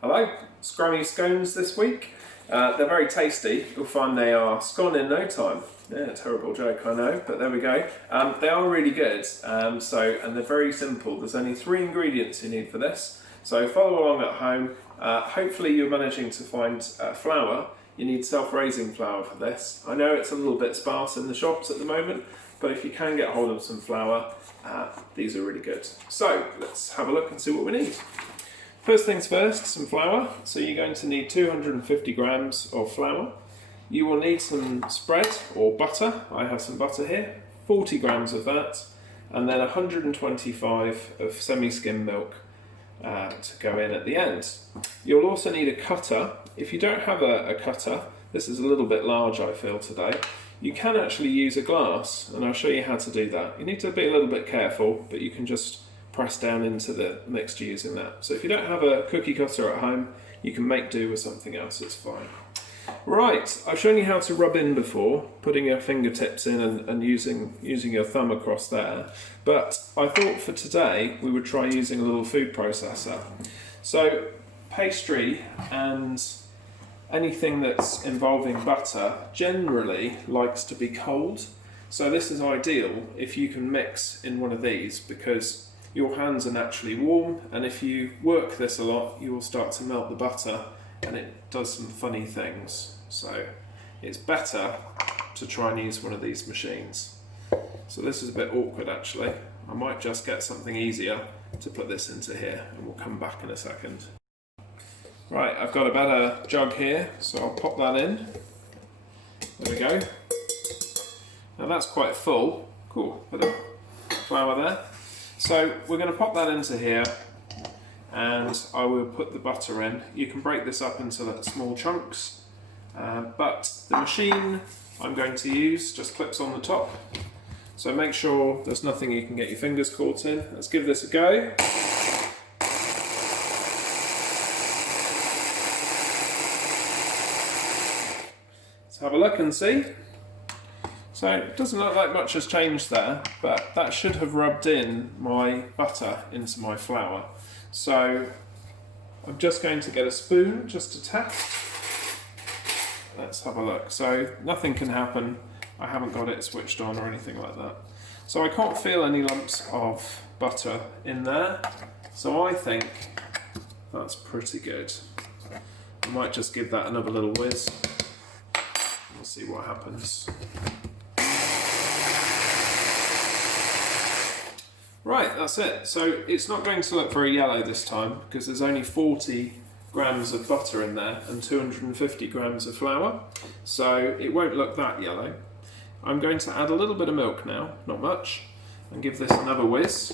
Hello, scrummy scones this week. They're very tasty. You'll find they are scone in no time. Yeah, terrible joke, I know, but there we go. They are really good, and they're very simple. There's only 3 ingredients you need for this, so follow along at home. Hopefully you're managing to find flour. You need self-raising flour for this. I know it's a little bit sparse in the shops at the moment, but if you can get hold of some flour, these are really good. So let's have a look and see what we need. First things first, some flour. So you're going to need 250 grams of flour. You will need some spread or butter. I have some butter here, 40 grams of that, and then 125 of semi-skimmed milk to go in at the end. You'll also need a cutter. If you don't have a cutter, this is a little bit large I feel today, you can actually use a glass, and I'll show you how to do that. You need to be a little bit careful, but you can just press down into the mixture using that. So if you don't have a cookie cutter at home, you can make do with something else, it's fine. Right, I've shown you how to rub in before, putting your fingertips in and using your thumb across there, but I thought for today we would try using a little food processor. So pastry and anything that's involving butter generally likes to be cold, so this is ideal if you can mix in one of these, because your hands are naturally warm, and if you work this a lot you will start to melt the butter and it does some funny things. So it's better to try and use one of these machines. So this is a bit awkward actually. I might just get something easier to put this into here, and we'll come back in a second. Right, I've got about a jug here, so I'll pop that in. There we go. Now that's quite full. Cool, bit of flour there. So we're going to pop that into here, and I will put the butter in. You can break this up into small chunks, but the machine I'm going to use just clips on the top. So make sure there's nothing you can get your fingers caught in. Let's give this a go. Let's have a look and see. So it doesn't look like much has changed there, but that should have rubbed in my butter into my flour. So I'm just going to get a spoon just to test. Let's have a look. So nothing can happen. I haven't got it switched on or anything like that. So I can't feel any lumps of butter in there. So I think that's pretty good. I might just give that another little whiz. We'll see what happens. Right, that's it. So it's not going to look very yellow this time because there's only 40 grams of butter in there and 250 grams of flour. So it won't look that yellow. I'm going to add a little bit of milk now, not much, and give this another whiz.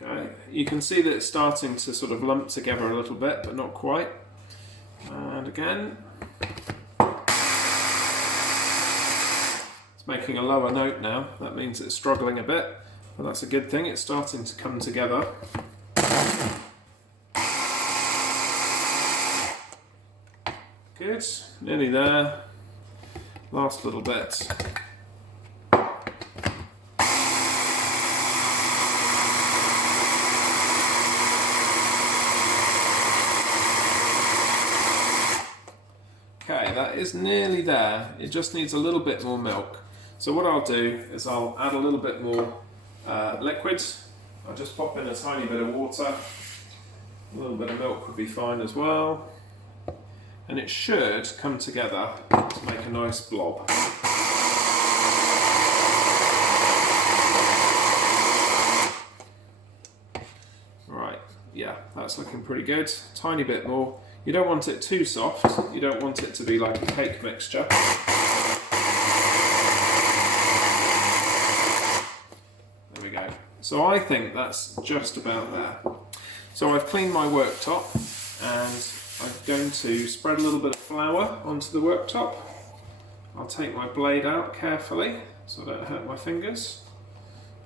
Okay, you can see that it's starting to sort of lump together a little bit, but not quite. And again. Making a lower note now, that means it's struggling a bit, but that's a good thing, it's starting to come together. Good, nearly there, last little bit. Okay, that is nearly there, it just needs a little bit more milk. So what I'll do is I'll add a little bit more liquid. I'll just pop in a tiny bit of water. A little bit of milk would be fine as well. And it should come together to make a nice blob. Right, yeah, that's looking pretty good. Tiny bit more. You don't want it too soft. You don't want it to be like a cake mixture. So I think that's just about there. So I've cleaned my worktop and I'm going to spread a little bit of flour onto the worktop. I'll take my blade out carefully so I don't hurt my fingers.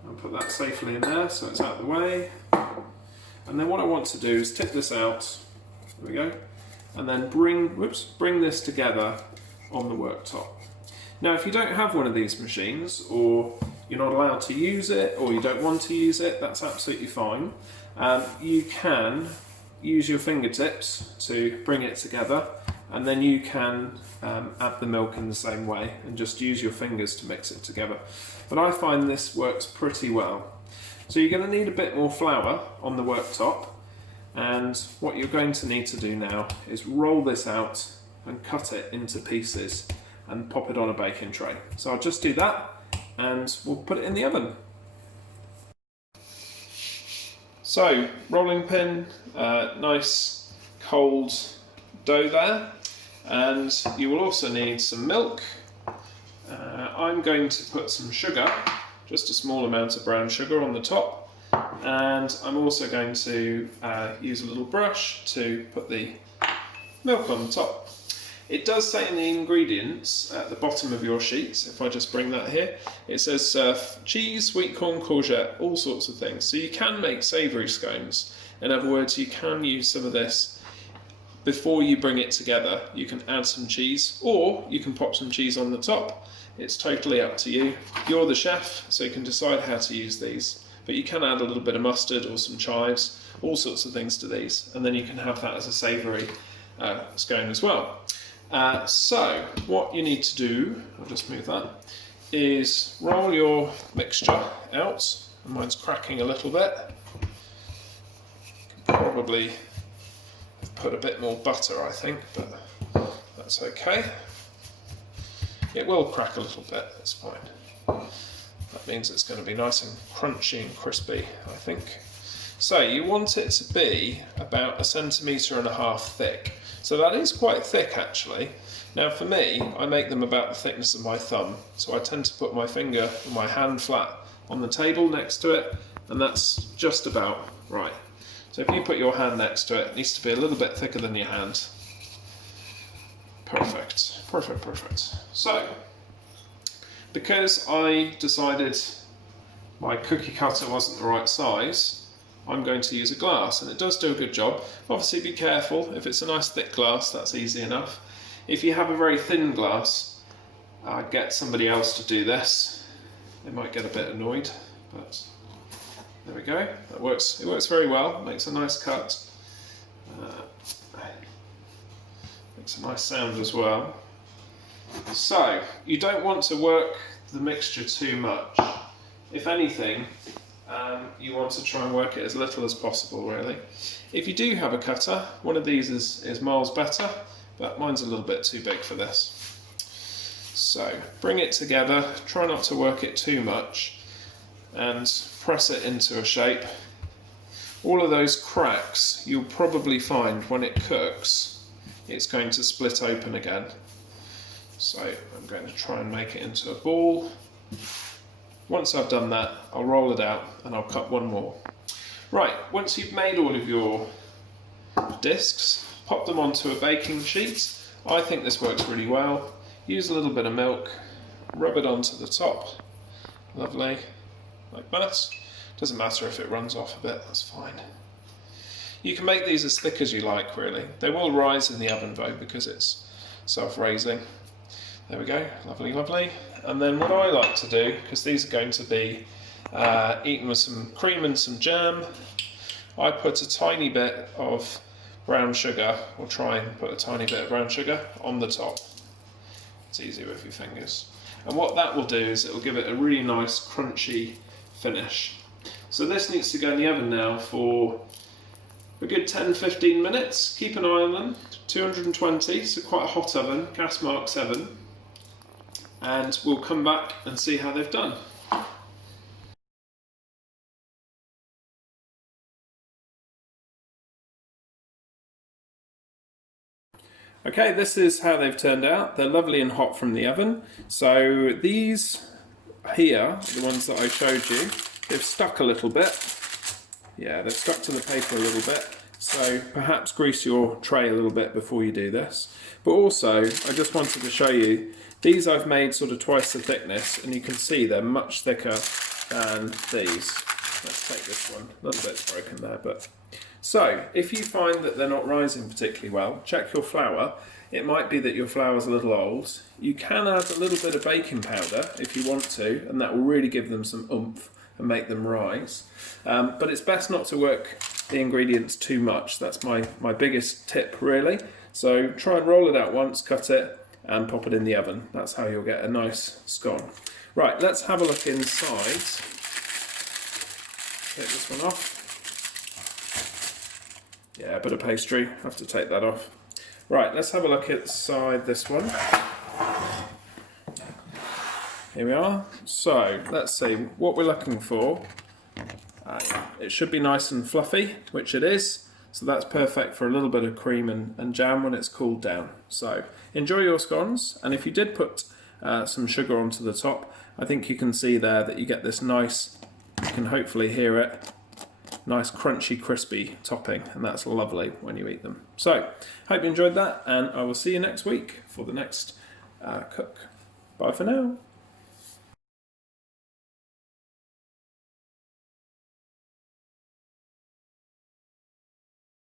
I'll put that safely in there so it's out of the way. And then what I want to do is tip this out, there we go, and then bring this together on the worktop. Now if you don't have one of these machines, or you're not allowed to use it or you don't want to use it, that's absolutely fine. You can use your fingertips to bring it together, and then you can add the milk in the same way and just use your fingers to mix it together. But I find this works pretty well. So you're going to need a bit more flour on the worktop, and what you're going to need to do now is roll this out and cut it into pieces and pop it on a baking tray. So I'll just do that and we'll put it in the oven. So, rolling pin, nice cold dough there, and you will also need some milk. I'm going to put some sugar, just a small amount of brown sugar on the top, and I'm also going to use a little brush to put the milk on the top. It does say in the ingredients at the bottom of your sheets, if I just bring that here, it says cheese, sweet corn, courgette, all sorts of things. So you can make savoury scones. In other words, you can use some of this before you bring it together. You can add some cheese, or you can pop some cheese on the top. It's totally up to you. You're the chef, so you can decide how to use these. But you can add a little bit of mustard or some chives, all sorts of things to these, and then you can have that as a savoury scone as well. So what you need to do, I'll just move that, is roll your mixture out. Mine's cracking a little bit. Probably put a bit more butter, I think, but that's okay. It will crack a little bit, that's fine. That means it's going to be nice and crunchy and crispy, I think. So you want it to be about 1.5 centimetres thick. So that is quite thick actually. Now for me, I make them about the thickness of my thumb. So I tend to put my finger or my hand flat on the table next to it, and that's just about right. So if you put your hand next to it, it needs to be a little bit thicker than your hand. Perfect, perfect, perfect. So, because I decided my cookie cutter wasn't the right size, I'm going to use a glass, and it does do a good job. Obviously be careful, if it's a nice thick glass, that's easy enough. If you have a very thin glass, get somebody else to do this. They might get a bit annoyed, but there we go. That works. It works very well, makes a nice cut. Makes a nice sound as well. So, you don't want to work the mixture too much. If anything, you want to try and work it as little as possible, really. If you do have a cutter, one of these is miles better, but mine's a little bit too big for this. So bring it together, try not to work it too much, and press it into a shape. All of those cracks you'll probably find when it cooks, it's going to split open again. So I'm going to try and make it into a ball. Once I've done that, I'll roll it out and I'll cut one more. Right, once you've made all of your discs, pop them onto a baking sheet. I think this works really well. Use a little bit of milk, rub it onto the top. Lovely, like that. Doesn't matter if it runs off a bit, that's fine. You can make these as thick as you like, really. They will rise in the oven though, because it's self-raising. There we go, lovely, lovely. And then what I like to do, because these are going to be eaten with some cream and some jam, I put a tiny bit of brown sugar, or try and put a tiny bit of brown sugar on the top. It's easy with your fingers. And what that will do is it will give it a really nice crunchy finish. So this needs to go in the oven now for a good 10-15 minutes. Keep an eye on them, 220, so quite a hot oven, gas mark 7. And we'll come back and see how they've done. Okay, this is how they've turned out. They're lovely and hot from the oven. So these here, the ones that I showed you, they've stuck a little bit. Yeah, they've stuck to the paper a little bit. So perhaps grease your tray a little bit before you do this. But also, I just wanted to show you, these I've made sort of twice the thickness, and you can see they're much thicker than these. Let's take this one. A little bit's broken there, but So, if you find that they're not rising particularly well, check your flour. It might be that your flour's a little old. You can add a little bit of baking powder if you want to, and that will really give them some oomph and make them rise. But it's best not to work the ingredients too much. That's my biggest tip, really. So try and roll it out once, cut it, and pop it in the oven. That's how you'll get a nice scone. Right, let's have a look inside. Take this one off. Yeah, a bit of pastry, have to take that off. Right, let's have a look inside this one. Here we are. So, let's see what we're looking for. It should be nice and fluffy, which it is. So that's perfect for a little bit of cream and jam when it's cooled down. So, enjoy your scones. And if you did put some sugar onto the top, I think you can see there that you get this nice, you can hopefully hear it, nice crunchy crispy topping, and that's lovely when you eat them. So hope you enjoyed that, and I will see you next week for the next cook. Bye for now.